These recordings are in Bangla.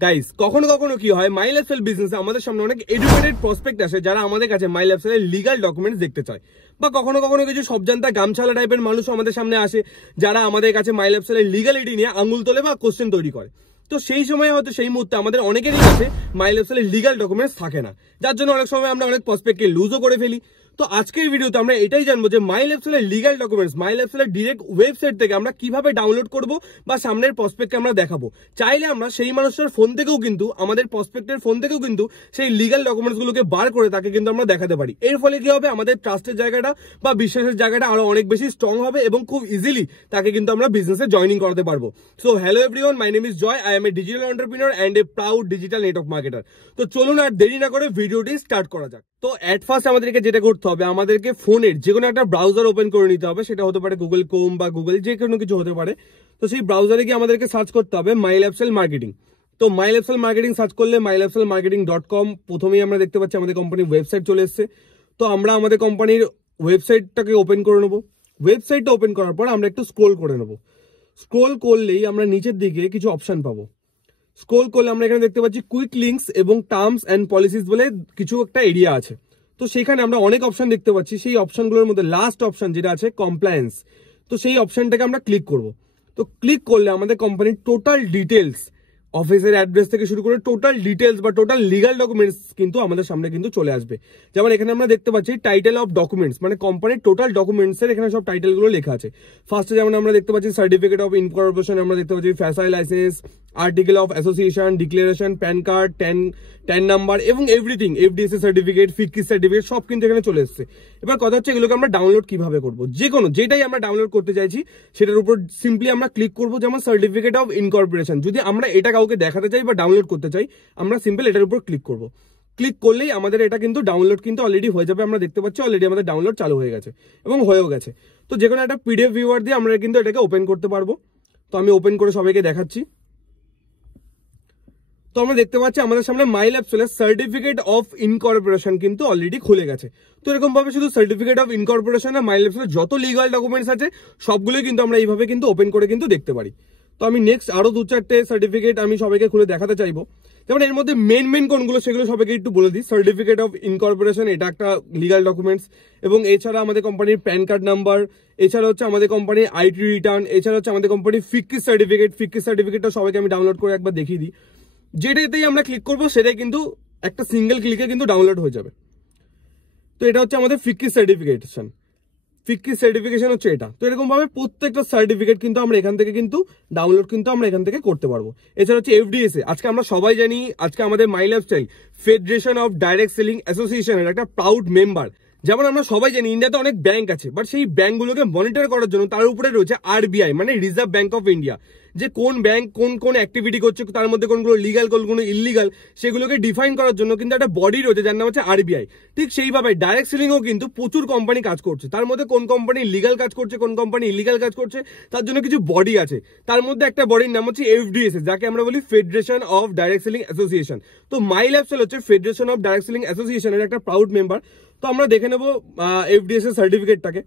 গাইস কখনো কখনো কি হয় মাই লাইফস্টাইল বিজনেসে আমাদের সামনে অনেক এডুকেটেড প্রসপেক্ট আসে যারা আমাদের কাছে মাই লাইফস্টাইলের লিগাল ডকুমেন্টস দেখতে চায়, বা কখনো কখনো কিছু সবজান্তা গামছালা টাইপের মানুষ আমাদের সামনে আসে যারা আমাদের কাছে মাই লাইফস্টাইলের লিগালিটি নিয়ে আঙুল তোলে বা কোশ্চেন তৈরি করে। তো সেই সময় হয়তো সেই মুহূর্তে আমাদের অনেকেরই কাছে মাই লাইফস্টাইলের লিগাল ডকুমেন্টস থাকে না, যার জন্য অনেক সময় আমরা অনেক প্রসপেক্টকে লুজও করে ফেলি। তো আজকের ভিডিওতে আমরা এটাই জানবো যে মাই লাইফস্টাইলের লিগাল ডকুমেন্টস মাই লাইফস্টাইলের ডিরেক্ট ওয়েবসাইট থেকে আমরা কিভাবে ডাউনলোড করব বা সামনের প্রসপেক্টকে আমরা দেখাবো। চাইলে আমরা সেই মানুষটার ফোন থেকেও কিন্তু আমাদের প্রসপেক্টের ফোন থেকেও কিন্তু সেই লিগাল ডকুমেন্টস গুলোকে বার করে তাকে কিন্তু আমরা দেখাতে পারি। এর ফলে কি হবে, আমাদের ট্রাস্টের জায়গাটা বা বিশ্বাসের জায়গাটা আরো অনেক বেশি স্ট্রং হবে এবং খুব ইজিলি তাকে কিন্তু আমরা বিজনেসে জয়েনিং করাতে পারবো। So hello everyone, my name is Joy, I am a digital entrepreneur and a proud digital network marketer. তো চলুন আর দেরি না করে ভিডিওটি স্টার্ট করা যাক। তো এট ফার্স্ট আমাদেরকে যেটা করতে হবে, আমাদেরকে ফোনের যে কোনো একটা ব্রাউজার ওপেন করে নিতে হবে। সেটা হতে পারে গুগল ক্রোম বা গুগল, যে কোনো কিছু হতে পারে। তো সেই ব্রাউজারে গিয়ে আমাদেরকে সার্চ করতে হবে মাই লাইফস্টাইল মার্কেটিং। তো মাই লাইফস্টাইল মার্কেটিং সার্চ করলে myLifestyleMarketing.com প্রথমেই আমরা দেখতে পাচ্ছি আমাদের কোম্পানির ওয়েবসাইট চলে এসেছে। তো আমরা আমাদের কোম্পানির ওয়েবসাইটটাকে ওপেন করে নেবো। ওয়েবসাইটটা ওপেন করার পর আমরা একটু স্ক্রোল করে নেবো। স্ক্রোল করলেই আমরা নিচের দিকে কিছু অপশন পাবো। স্ক্রোল করলে আমরা এখানে দেখতে পাচ্ছি কুইক লিঙ্কস এবং টার্মস অ্যান্ড পলিসিস বলে কিছু একটা এরিয়া আছে। তো সেখানে আমরা অনেক অপশন দেখতে পাচ্ছি। সেই অপশনগুলোর মধ্যে লাস্ট অপশন যেটা আছে কমপ্লায়েন্স, তো সেই অপশনটাকে আমরা ক্লিক করব। তো ক্লিক করলে আমাদের কোম্পানির টোটাল ডিটেলস, অফিসের অ্যাড্রেস থেকে শুরু করে টোটাল ডিটেলস বা টোটাল লিগাল ডকুমেন্টস কিন্তু আমাদের সামনে কিন্তু চলে আসবে। যেমন এখানে আমরা দেখতে পাচ্ছি টাইটেল অফ ডকুমেন্টস, মানে কোম্পানির টোটাল ডকুমেন্টসের এখানে সব টাইটেলগুলো লেখা আছে। ফার্স্টে যেমন আমরা দেখতে পাচ্ছি সার্টিফিকেট অফ ইনকর্পোরেশন, আমরা দেখতে পাচ্ছি FSSAI licence, article of association, declaration, pan card, ten number এবং এভরিথিং, এফডিএসএ সার্টিফিকেট, ফিটকি সার্টিফিকেট সব কিন্তু এখানে চলে এসেছে। এবার কথা হচ্ছে এগুলোকে আমরা ডাউনলোড কিভাবে করবো। যে কোনো যেটাই আমরা ডাউনলোড করতে চাইছি সেটার উপর সিম্পলি আমরা ক্লিক করবো। যেমন সার্টিফিকেট অফ ইনকর্পোরেশন, যদি আমরা এটা কাউকে দেখাতে চাই বা ডাউনলোড করতে চাই, আমরা সিম্পল এটার উপর ক্লিক করবো। ক্লিক করলেই আমাদের এটা কিন্তু ডাউনলোড কিন্তু অলরেডি হয়ে যাবে। আমরা দেখতে পাচ্ছি অলরেডি আমাদের ডাউনলোড চালু হয়ে গেছে এবং হয়েও গেছে। তো যে কোনো একটা পিডিএফ ভিউয়ার দিয়ে আমরা কিন্তু এটাকে ওপেন করতে পারবো। তো আমি ওপেন করে সবাইকে দেখাচ্ছি। তো আমরা দেখতে পাচ্ছি আমাদের সামনে মাই লাইফস্টাইলের সার্টিফিকেট অফ ইনকর্পোরেশন কিন্তু অলরেডি খুলে গেছে। তো এরকম ভাবে শুধু সার্টিফিকেট অফ ইনকর্পোরেশন আর মাই লাইফস্টাইলের যত লিগাল ডকুমেন্টস আছে সবগুলোই কিন্তু আমরা এইভাবে কিন্তু ওপেন করে কিন্তু দেখতে পারি। তো আমি নেক্সট আরো 2-4টে সার্টিফিকেট আমি সবাইকে খুলে দেখাতে চাইবো। যেমন এর মধ্যে মেন কোনগুলো সেগুলো সবাইকে একটু বলে দিই। সার্টিফিকেট অফ ইনকর্পোরেশন এটা একটা লিগাল ডকুমেন্টস, এবং এছাড়া আমাদের কোম্পানির প্যান কার্ড নাম্বার, এছাড়া হচ্ছে আমাদের কোম্পানির আইটি রিটার্ন, এছাড়া হচ্ছে আমাদের কোম্পানির ফিটকি সার্টিফিকেটটা সবাইকে আমি ডাউনলোড করে একবার দেখিয়ে দিই। যেটাতেই আমরা ক্লিক করবো সেটাই কিন্তু একটা সিঙ্গেল ক্লিকে কিন্তু ডাউনলোড হয়ে যাবে। তো এটা হচ্ছে আমাদের ফিটকি সার্টিফিকেশন হচ্ছে এটা। তো এরকম ভাবে প্রত্যেকটা সার্টিফিকেট কিন্তু আমরা এখান থেকে কিন্তু ডাউনলোড কিন্তু আমরা এখান থেকে করতে পারবো। এছাড়া হচ্ছে এফডিএসএ, আজকে আমরা সবাই জানি আজকে আমাদের মাই lifestyle federation of direct selling অ্যাসোসিয়েশনের একটা প্রাউড মেম্বার। যেমন আমরা সবাই জানি ইন্ডিয়াতে অনেক ব্যাংক আছে, বাট সেই ব্যাংকগুলোকে মনিটর করার জন্য তার উপরে রয়েছে আরবিআই, মানে রিজার্ভ ব্যাংক অফ ইন্ডিয়া। যে কোন ব্যাংক কোন অ্যাক্টিভিটি করছে, তার মধ্যে কোনগুলো লিগাল কোনগুলো ইলিগাল, সেগুলোকে ডিফাইন করার জন্য কিন্তু একটা বডি রয়েছে যার নাম হচ্ছে আরবিআই। ঠিক সেইভাবে ডাইরেক্ট সেলিংও কিন্তু প্রচুর কোম্পানি কাজ করছে। তার মধ্যে কোন কোম্পানি লিগাল কাজ করছে, কোন কোম্পানি ইলিগাল কাজ করছে, তার জন্য কিছু বডি আছে। তার মধ্যে একটা বডির নাম হচ্ছে এফডিএসএ, যাকে আমরা বলি federation of direct selling association. তো মাই লাইফস্টাইল হচ্ছে ফেডারেশন অফ ডাইরেক্ট সেলিং অ্যাসোসিয়েশনের একটা প্রাউড মেম্বার। তো আমরা দেখে নেবো এফডিএসএ সার্টিফিকেটটাকে।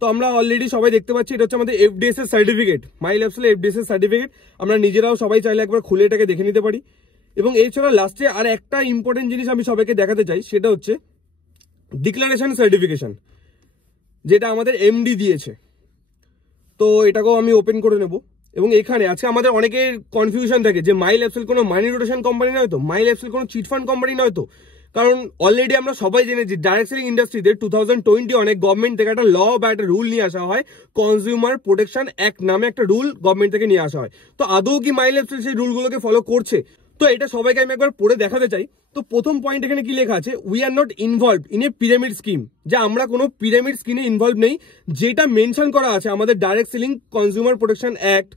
তো আমরা অলরেডি সবাই দেখতে পাচ্ছি এটা হচ্ছে আমাদের এফডিএসএ সার্টিফিকেট, মাই লাইফস্টাইল এফডিএসএ সার্টিফিকেট। আমরা নিজেরাও সবাই চাইলে একবার খুলে এটাকে দেখে নিতে পারি। এবং এছাড়া লাস্টে আর একটা ইম্পর্টেন্ট জিনিস আমি সবাইকে দেখাতে চাই, সেটা হচ্ছে ডিক্লারেশন সার্টিফিকেশন, যেটা আমাদের এমডি দিয়েছে। তো এটাকেও আমি ওপেন করে নেব। এবং এখানে আজকে আমাদের অনেকের কনফিউশন থাকে যে মাই লাইফস্টাইল কোনো মানি রোটেশন কোম্পানি নয় তো, মাই লাইফস্টাইল কোনো চিটফান্ড কোম্পানি নয় তো। কারণ অলরেডি আমরা সবাই জেনে যে ডাইরেক্ট সেলিং ইন্ডাস্ট্রিতে 2021 গভর্নমেন্ট থেকে একটা ল বা একটা রুল নিয়ে আসা হয়, কনজিউমার প্রোটেকশন অ্যাক্ট নামে একটা রুল গভর্নমেন্ট থেকে নিয়ে আসা হয়। তো আদৌ কি মাই লাইফস্টাইল সেই রুলগুলোকে ফলো করছে? তো এটা সবাইকে আমি একবার পড়ে দেখাতে চাই। তো প্রথম পয়েন্ট এখানে কি লেখা আছে, we are not involve in A pyramid scheme, যে আমরা কোনো পিরামিড স্কিমে ইনভলভ নেই, যেটা মেনশন করা আছে আমাদের direct selling consumer protection act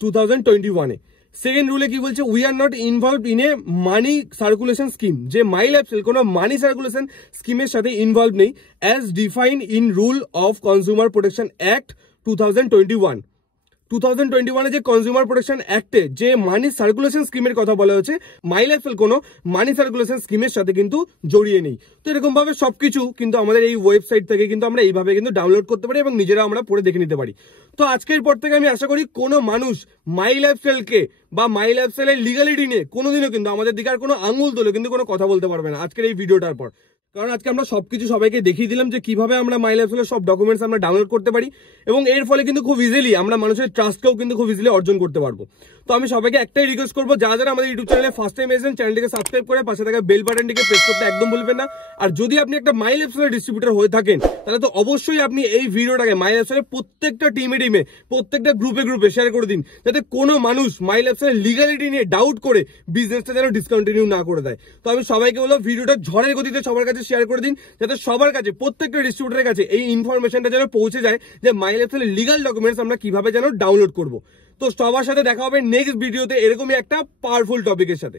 2021-এ। সেকেন্ড রুলে কি বলছে, we are not involve in a money circulation scheme, যে মাই লাইফস্টাইল কোনো মানি সার্কুলেশন স্কিমের সাথে ইনভলভ নেই, as defined in rule of consumer protection act 2021। 2021 যে কনজিউমার প্রোটেকশন অ্যাক্টে যে মানি সার্কুলেশন স্কিমের কথা বলা হয়েছে, মাই লাইফস্টাইল কোনো মানি সার্কুলেশন স্কিমের সাথে কিন্তু জড়িয়ে নেই। তো এরকম ভাবে সবকিছু কিন্তু আমাদের এই ওয়েবসাইট থেকে কিন্তু আমরা এইভাবে কিন্তু ডাউনলোড করতে পারি এবং নিজেরা আমরা পড়ে দেখে নিতে পারি। তো আজকের পর থেকে আমি আশা করি কোনো মানুষ মাই লাইফস্টাইলকে বা মাই লাইফস্টাইলের লিগালিটি নিয়ে কোনোদিনও কিন্তু আমাদের দিকে আর কোনো আঙুল তোলে কিন্তু কোনো কথা বলতে পারবে না আজকের এই ভিডিওটার পর। কারণ আজকে আমরা সবকিছু সবাইকে দেখিয়ে দিলাম যে কিভাবে আমরা মাই লাইফস্টাইলের সব ডকুমেন্টস আমরা ডাউনলোড করতে পারি এবং এর ফলে কিন্তু খুব ইজিলি আমরা মানুষের ট্রাস্টকেও কিন্তু খুব ইজিলি অর্জন করতে পারবো। তো আমি সবাইকে একটাই রিকোয়েস্ট করবো, যারা যারা আমাদের ইউটিউব চ্যানেলে ফার্স্ট টাইম এসেছেন চ্যানেলটিকে সাবস্ক্রাইব করে পাশে থাকা বেল বাটনটিকে প্রেস করতে একদম ভুলবেন না। আর যদি আপনি একটা মাই লাইফস্টাইলের ডিস্ট্রিবিউটর হয়ে থাকেন তাহলে তো অবশ্যই আপনি এই ভিডিওটাকে মাই লাইফস্টাইলের প্রত্যেকটা টিমে প্রত্যেকটা গ্রুপে শেয়ার করে দিন, যাতে কোনো মানুষ মাই লাইফস্টাইলের লিগালিটি নিয়ে ডাউট করে বিজনেসটা যেন ডিসকন্টিনিউ না করে দেয়। তো আমি সবাইকে বলবো ভিডিওটা ঝড়ের গতিতে সবার কাছে শেয়ার করে দিন, যাতে সবার কাছে প্রত্যেকটা ডিস্ট্রিবিউটরের কাছে এই ইনফরমেশনটা যেন পৌঁছে যায় যে মাই লাইফস্টাইলের লিগাল ডকুমেন্টস আমরা কিভাবে যেন ডাউনলোড করবো। তো সবার সাথে দেখা হবে নেক্সট ভিডিওতে এরকমই একটা পাওয়ারফুল টপিকের সাথে।